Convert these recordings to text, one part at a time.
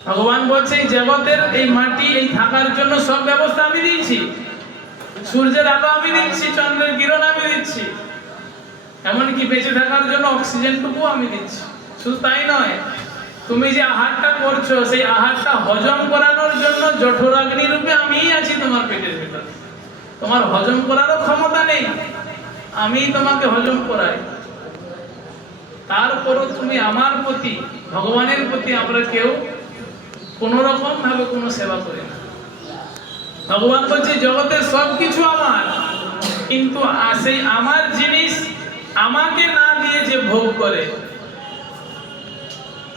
ভগবান বলছে এই জগতের এই মাটি এই থাকার জন্য সব ব্যবস্থা আমি দিয়েছি, সূর্যের আলো আমি দিচ্ছি, চন্দ্রের কিরণ আমি দিচ্ছি, এমনকি বেঁচে থাকার জন্য অক্সিজেনটুকু আমি দিচ্ছি। শুধু তাই নয়, তুমি যে আহারটা করছো সেই আহারটা হজম করানোর জন্য জঠরাগ্নি রূপে আমিই আছি তোমার পেটের ভিতরে। তোমার হজম করারও ক্ষমতা নেই, আমি তোমাকে হজম করাই। তারপরও তুমি আমার প্রতি, ভগবানের প্রতি আমরা কেউ কোন রকম ভাবে কোনো সেবা করি না। ভগবান বলছে জগতের সবকিছু আমার, কিন্তু সেই আমার জিনিস আমাকে না দিয়ে যে ভোগ করে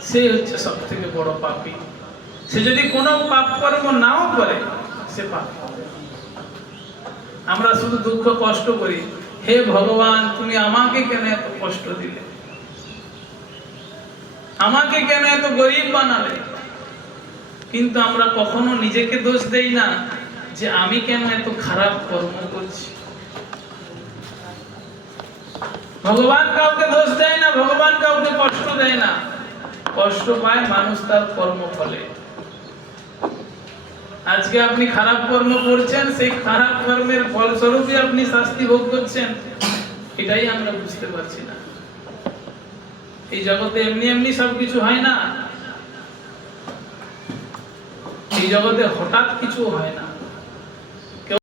সে হচ্ছে সব থেকে বড় পাপী। সে যদি কোনো পাপ কর্ম নাও করে সে পাপ। আমরা শুধু দুঃখ কষ্ট করি, হে ভগবান তুমি আমাকে কেন এত কষ্ট দিলে, আমাকে কেন এত গরিব বানালে। কিন্তু আমরা কখনো নিজেকে দোষ দেই না যে আমি কেন এত খারাপ কর্ম করছি। ভগবান কাউকে দোষ দেয় না, ভগবান কাউকে কষ্ট দেয় না, কষ্ট পায় মানুষ তার কর্মফলে। আজকে আপনি খারাপ কর্ম করছেন, সেই খারাপ কর্মের ফলস্বরূপই আপনি শাস্তি ভোগ করছেন, এটাই আমরা বুঝতে পারছি না। এই জগতে এমনি এমনি সবকিছু হয় না, এই জগতে হঠাৎ কিছু হয় না।